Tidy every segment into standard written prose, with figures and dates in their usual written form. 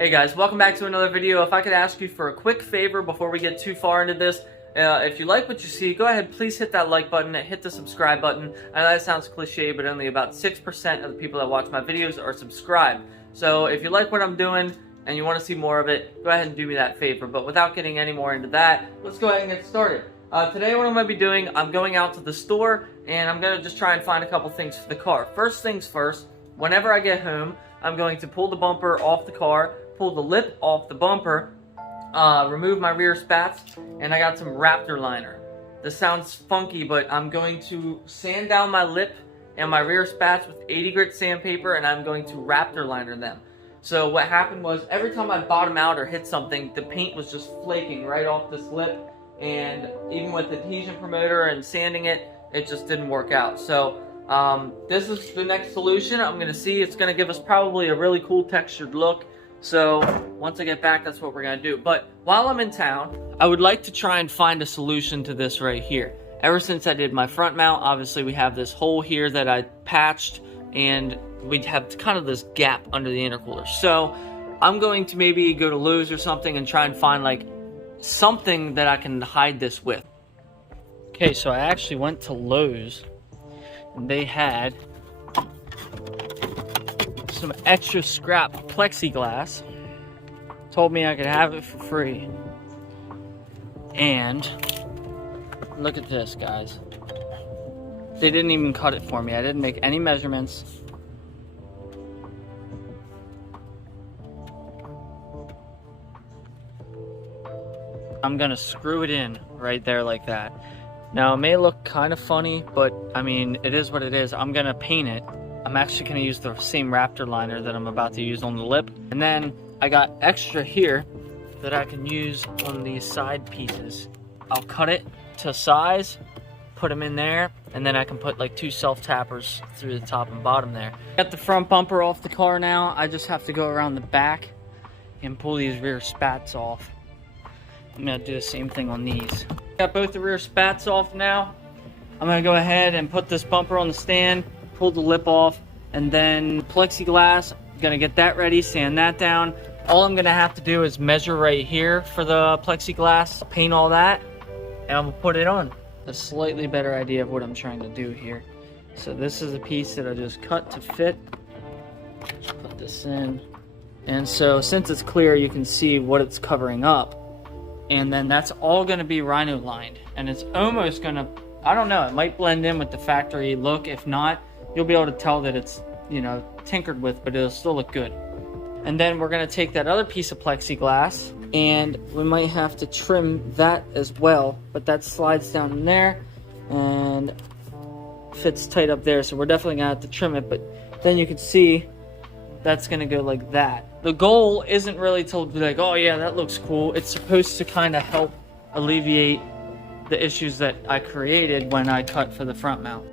Hey guys, welcome back to another video. If I could ask you for a quick favor before we get too far into this, if you like what you see, go ahead, please hit that like button and hit the subscribe button. I know that sounds cliche, but only about 6% of the people that watch my videos are subscribed. So if you like what I'm doing and you want to see more of it, go ahead and do me that favor. But without getting any more into that, let's go ahead and get started. Today what I'm going to be doing, I'm going out to the store and I'm going to just try and find a couple things for the car. First things first, whenever I get home, I'm going to pull the bumper off the car, pull the lip off the bumper, remove my rear spats, and I got some Raptor Liner. This sounds funky, but I'm going to sand down my lip and my rear spats with 80 grit sandpaper, and I'm going to Raptor Liner them. So what happened was, every time I bottom out or hit something, the paint was just flaking right off this lip, and even with adhesion promoter and sanding it, it just didn't work out. So this is the next solution. I'm going to see, it's going to give us probably a really cool textured look. So once I get back, that's what we're going to do. But while I'm in town, I would like to try and find a solution to this right here. Ever since I did my front mount, obviously we have this hole here that I patched, and we have kind of this gap under the intercooler. So I'm going to maybe go to Lowe's or something and try and find like something that I can hide this with. Okay, so I actually went to Lowe's and they had some extra scrap plexiglass. Told me I could have it for free. And look at this, guys. They didn't even cut it for me. I didn't make any measurements. I'm gonna screw it in right there like that. Now it may look kind of funny, but I mean, it is what it is. I'm gonna paint it. I'm actually going to use the same Raptor Liner that I'm about to use on the lip. And then I got extra here that I can use on these side pieces. I'll cut it to size, put them in there, and then I can put like 2 self-tappers through the top and bottom there. Got the front bumper off the car now. I just have to go around the back and pull these rear spats off. I'm going to do the same thing on these. Got both the rear spats off now. I'm going to go ahead and put this bumper on the stand, pull the lip off, and then plexiglass. I'm gonna get that ready, sand that down. All I'm gonna have to do is measure right here for the plexiglass, paint all that, and I'm gonna put it on. A slightly better idea of what I'm trying to do here. So this is a piece that I just cut to fit. Put this in. And so since it's clear, you can see what it's covering up. And then that's all gonna be rhino lined. And it's almost gonna, I don't know, it might blend in with the factory look. If not, you'll be able to tell that it's, you know, tinkered with, but it'll still look good. And then we're going to take that other piece of plexiglass, and we might have to trim that as well, but that slides down in there and fits tight up there, so we're definitely going to have to trim it. But then you can see that's going to go like that. The goal isn't really to be like, oh yeah, that looks cool. It's supposed to kind of help alleviate the issues that I created when I cut for the front mount.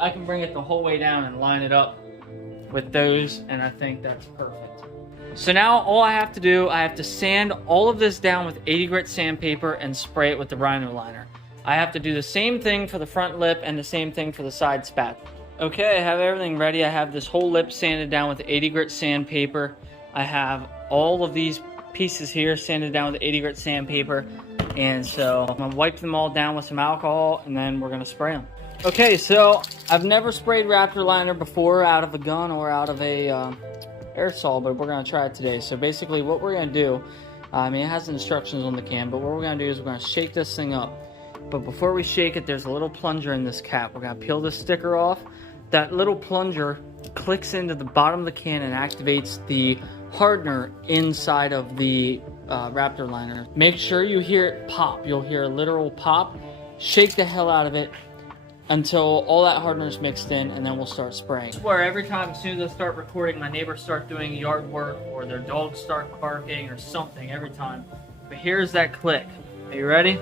I can bring it the whole way down and line it up with those, and I think that's perfect. So now all I have to do, I have to sand all of this down with 80 grit sandpaper and spray it with the Rhino Liner. I have to do the same thing for the front lip and the same thing for the side spat. Okay, I have everything ready. I have this whole lip sanded down with 80 grit sandpaper. I have all of these pieces here sanded down with 80 grit sandpaper. And so I'm gonna wipe them all down with some alcohol, and then we're gonna spray them. Okay, so I've never sprayed Raptor Liner before out of a gun or out of a aerosol, but we're going to try it today. So basically what we're going to do, I mean, it has instructions on the can, but what we're going to do is we're going to shake this thing up. But before we shake it, there's a little plunger in this cap. We're going to peel this sticker off. That little plunger clicks into the bottom of the can and activates the hardener inside of the Raptor Liner. Make sure you hear it pop. You'll hear a literal pop. Shake the hell out of it until all that hardener is mixed in, and then we'll start spraying. Where every time, as soon as I start recording, my neighbors start doing yard work, or their dogs start barking, or something every time. But here's that click. Are you ready?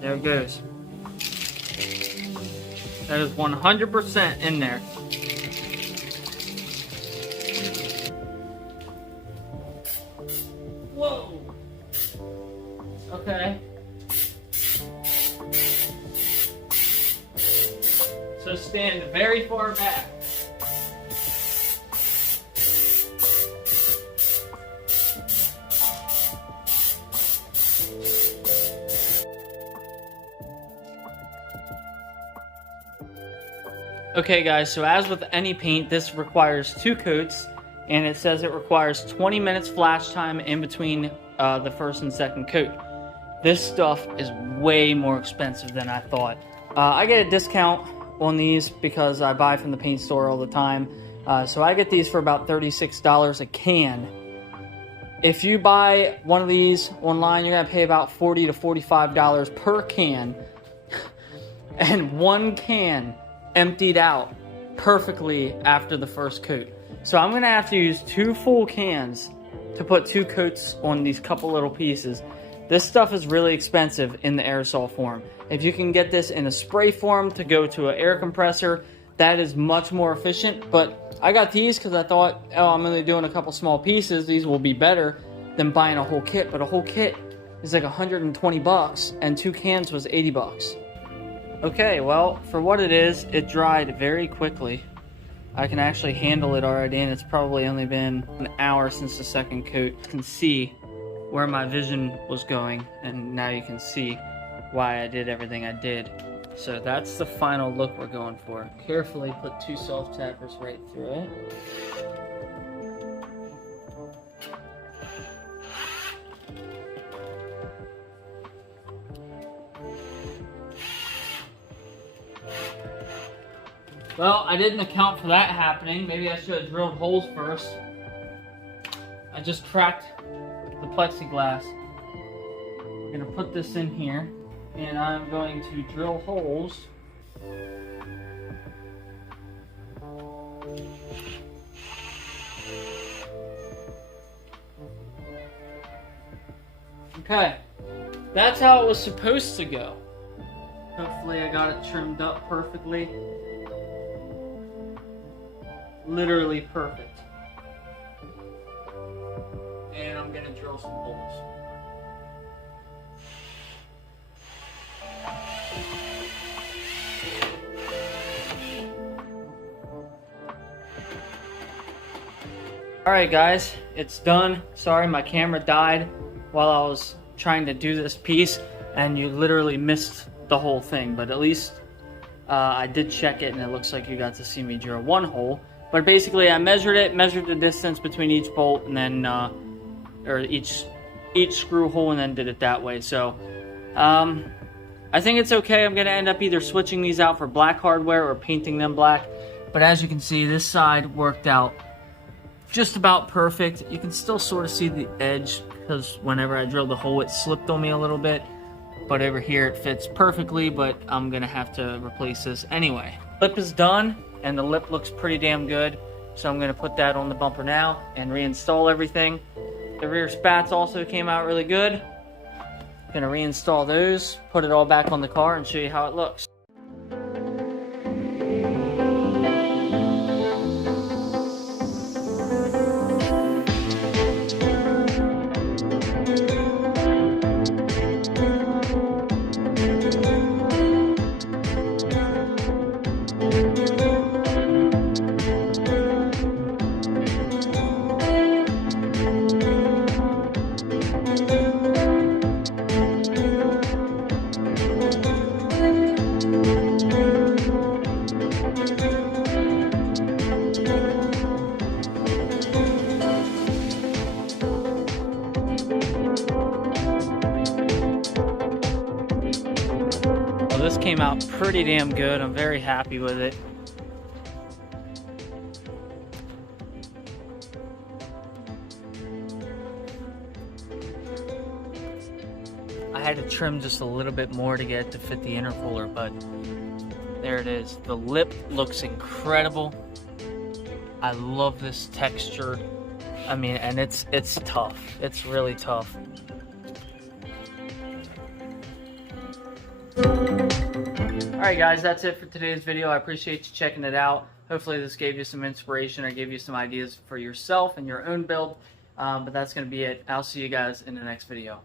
There it goes. That is 100% in there. Whoa. Okay. So stand very far back. Okay guys, so as with any paint, this requires 2 coats, and it says it requires 20 minutes flash time in between the first and second coat. This stuff is way more expensive than I thought. I get a discount on these because I buy from the paint store all the time. So I get these for about $36 a can. If you buy one of these online, you're gonna pay about $40 to $45 per can. And one can emptied out perfectly after the first coat. So I'm gonna have to use 2 full cans to put 2 coats on these couple little pieces. This stuff is really expensive in the aerosol form. If you can get this in a spray form to go to an air compressor, that is much more efficient. But I got these because I thought, oh, I'm only doing a couple small pieces. These will be better than buying a whole kit. But a whole kit is like 120 bucks, and 2 cans was 80 bucks. Okay, well, for what it is, it dried very quickly. I can actually handle it already, and it's probably only been an hour since the second coat. You can see where my vision was going, and now you can see why I did everything I did. So that's the final look we're going for. Carefully put 2 soft tappers right through it. Well, I didn't account for that happening. Maybe I should have drilled holes first. I just cracked the plexiglass. We're gonna put this in here, and I'm going to drill holes. Okay, that's how it was supposed to go. Hopefully I got it trimmed up perfectly. Literally perfect. And I'm gonna drill some holes. Alright guys, it's done. Sorry my camera died while I was trying to do this piece, and you literally missed the whole thing, but at least I did check it, and it looks like you got to see me drill 1 hole. But basically I measured the distance between each bolt, and then or each screw hole, and then did it that way. So I think it's okay. I'm gonna end up either switching these out for black hardware or painting them black. But as you can see, this side worked out just about perfect. You can still sort of see the edge because whenever I drilled the hole, it slipped on me a little bit. But over here it fits perfectly, but I'm gonna have to replace this anyway. Lip is done, and the lip looks pretty damn good. So I'm gonna put that on the bumper now and reinstall everything. The rear spats also came out really good. Gonna reinstall those, put it all back on the car, and show you how it looks. This came out pretty damn good. I'm very happy with it. I had to trim just a little bit more to get it to fit the intercooler, but there it is. The lip looks incredible. I love this texture. I mean, and it's tough. It's really tough. Alright guys, that's it for today's video. I appreciate you checking it out. Hopefully this gave you some inspiration or gave you some ideas for yourself and your own build. But that's going to be it. I'll see you guys in the next video.